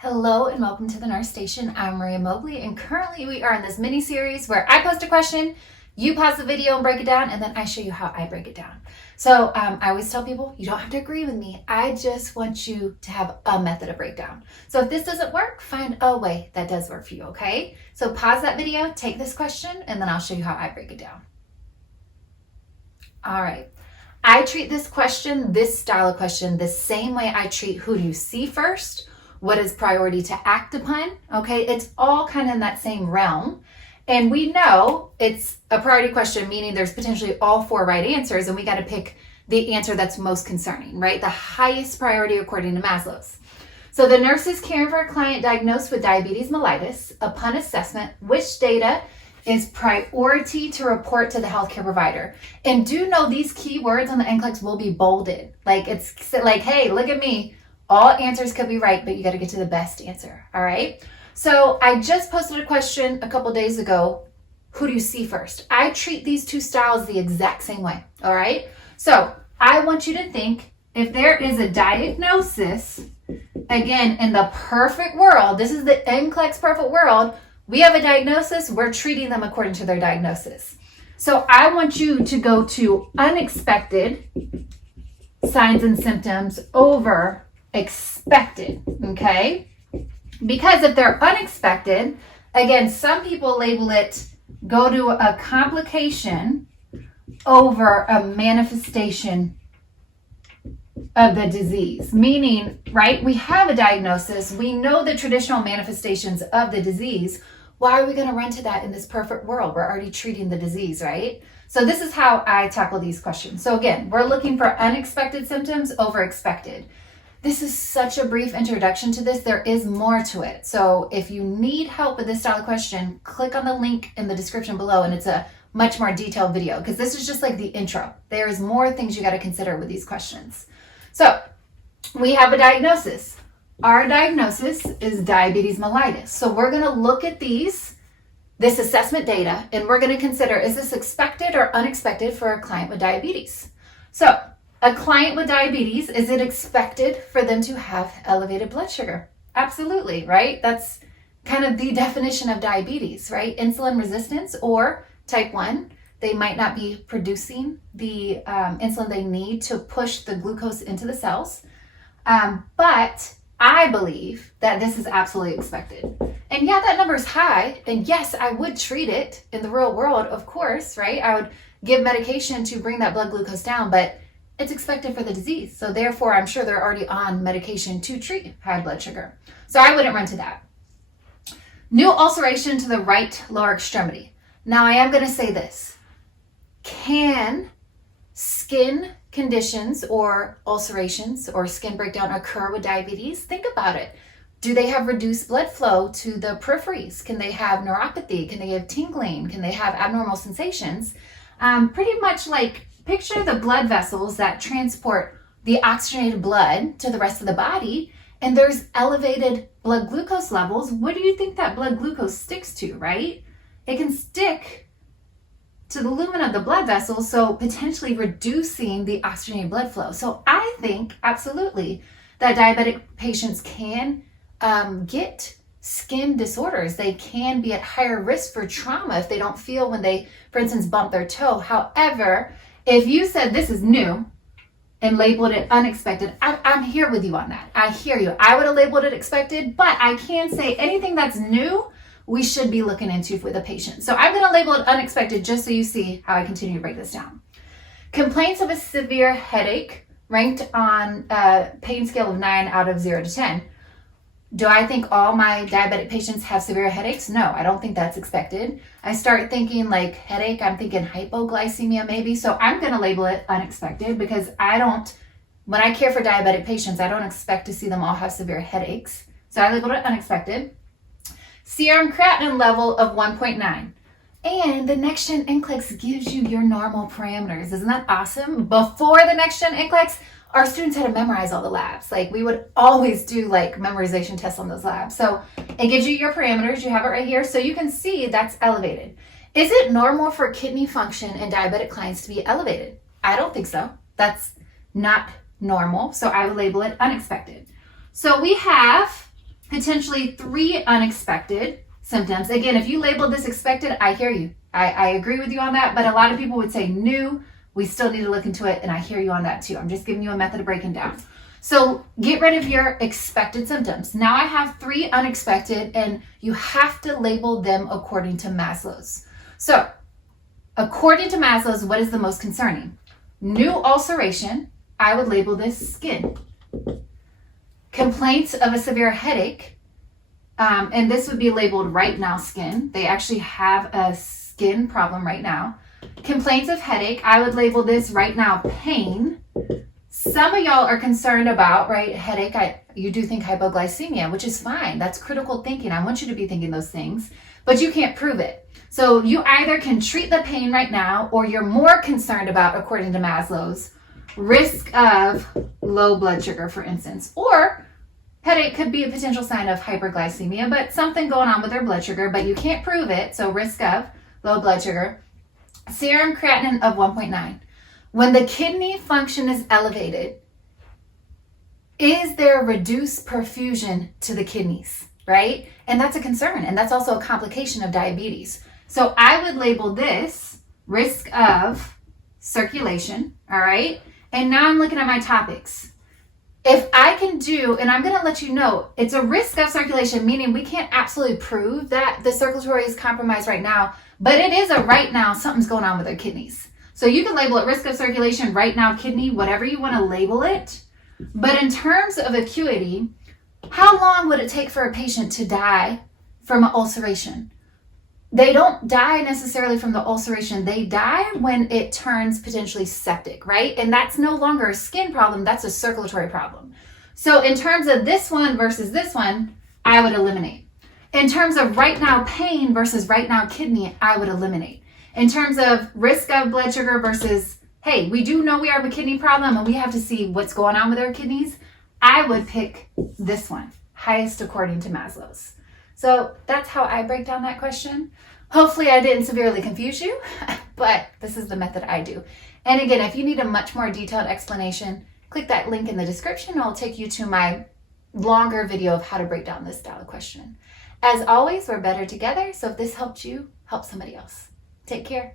Hello and welcome to the Nurse Station. I'm Maria Mobley, and currently we are in this mini series where I post a question, you pause the video and break it down, and then I show you how I break it down. So I always tell people you don't have to agree with me. I just want you to have a method of breakdown. So if this doesn't work, find a way that does work for you, okay? So pause that video, take this question, and then I'll show you how I break it down. All right. I treat this question, this style of question, the same way I treat who do you see first, what is priority to act upon, okay? It's all kind of in that same realm. And we know it's a priority question, meaning there's potentially all four right answers, and we got to pick the answer that's most concerning, right? The highest priority according to Maslow's. So the nurse is caring for a client diagnosed with diabetes mellitus. Upon assessment, which data is priority to report to the healthcare provider? And do know these keywords on the NCLEX will be bolded. Like it's like, hey, look at me. All answers could be right, but you got to get to the best answer, all right? So I just posted a question a couple days ago. Who do you see first? I treat these two styles the exact same way, all right? So I want you to think if there is a diagnosis, again, in the perfect world, this is the NCLEX perfect world, we have a diagnosis, we're treating them according to their diagnosis. So I want you to go to unexpected signs and symptoms over expected, okay? Because if they're unexpected, again, some people label it go to a complication over a manifestation of the disease. Meaning, right, we have a diagnosis, we know the traditional manifestations of the disease. Why are we going to run to that in this perfect world? We're already treating the disease, right? So this is how I tackle these questions. So again, we're looking for unexpected symptoms over expected. This is such a brief introduction to this. There is more to it. So if you need help with this style of question, click on the link in the description below, and it's a much more detailed video because this is just like the intro. There's more things you got to consider with these questions. So we have a diagnosis. Our diagnosis is diabetes mellitus. So we're going to look at this assessment data, and we're going to consider, is this expected or unexpected for a client with diabetes? So a client with diabetes, is it expected for them to have elevated blood sugar? Absolutely, right? That's kind of the definition of diabetes, right? Insulin resistance or type 1. They might not be producing the insulin they need to push the glucose into the cells. But I believe that this is absolutely expected. And yeah, that number is high. And yes, I would treat it in the real world, of course, right? I would give medication to bring that blood glucose down, but it's expected for the disease. So therefore, I'm sure they're already on medication to treat high blood sugar. So I wouldn't run to that. New ulceration to the right lower extremity. Now I am going to say this. Can skin conditions or ulcerations or skin breakdown occur with diabetes? Think about it. Do they have reduced blood flow to the peripheries? Can they have neuropathy? Can they have tingling? Can they have abnormal sensations? Pretty much like picture the blood vessels that transport the oxygenated blood to the rest of the body, and there's elevated blood glucose levels. What do you think that blood glucose sticks to, right? It can stick to the lumen of the blood vessels, so potentially reducing the oxygenated blood flow. So I think absolutely that diabetic patients can get skin disorders. They can be at higher risk for trauma if they don't feel when they, for instance, bump their toe. However, if you said this is new and labeled it unexpected, I'm here with you on that. I hear you. I would have labeled it expected, but I can say anything that's new, we should be looking into for the patient. So I'm going to label it unexpected just so you see how I continue to break this down. Complaints of a severe headache ranked on a pain scale of 9 out of 0 to 10. Do I think all my diabetic patients have severe headaches? No, I don't think that's expected. I start thinking like headache, I'm thinking hypoglycemia maybe. So I'm going to label it unexpected because when I care for diabetic patients, I don't expect to see them all have severe headaches. So I labeled it unexpected. Serum creatinine level of 1.9. And the NextGen NCLEX gives you your normal parameters. Isn't that awesome? Before the NextGen NCLEX, our students had to memorize all the labs. Like we would always do like memorization tests on those labs. So it gives you your parameters. You have it right here. So you can see that's elevated. Is it normal for kidney function in diabetic clients to be elevated? I don't think so. That's not normal. So I would label it unexpected. So we have potentially 3 unexpected symptoms. Again, if you labeled this expected, I hear you. I agree with you on that, but a lot of people would say new. We still need to look into it, and I hear you on that too. I'm just giving you a method of breaking down. So get rid of your expected symptoms. Now I have 3 unexpected, and you have to label them according to Maslow's. So according to Maslow's, what is the most concerning? New ulceration, I would label this skin. Complaints of a severe headache, and this would be labeled right now skin. They actually have a skin problem right now. Complaints of headache, I would label this right now pain. Some of y'all are concerned about, right, headache. You do think hypoglycemia, which is fine. That's critical thinking. I want you to be thinking those things, but you can't prove it. So you either can treat the pain right now, or you're more concerned about, according to Maslow's, risk of low blood sugar, for instance, or headache could be a potential sign of hyperglycemia, but something going on with their blood sugar, but you can't prove it. So risk of low blood sugar. Serum creatinine of 1.9. When the kidney function is elevated, is there reduced perfusion to the kidneys, right? And that's a concern, and that's also a complication of diabetes. So I would label this risk of circulation, all right? And now I'm looking at my topics. If I can do, and I'm going to let you know, it's a risk of circulation, meaning we can't absolutely prove that the circulatory is compromised right now, but it is a right now, something's going on with their kidneys. So you can label it risk of circulation, right now kidney, whatever you want to label it. But in terms of acuity, how long would it take for a patient to die from an ulceration? They don't die necessarily from the ulceration. They die when it turns potentially septic, right? And that's no longer a skin problem. That's a circulatory problem. So in terms of this one versus this one, I would eliminate. In terms of right now pain versus right now kidney, I would eliminate. In terms of risk of blood sugar versus, hey, we do know we have a kidney problem and we have to see what's going on with our kidneys, I would pick this one, highest according to Maslow's. So that's how I break down that question. Hopefully I didn't severely confuse you, but this is the method I do. And again, if you need a much more detailed explanation, click that link in the description. It'll take you to my longer video of how to break down this style of question. As always, we're better together. So if this helped you, help somebody else. Take care.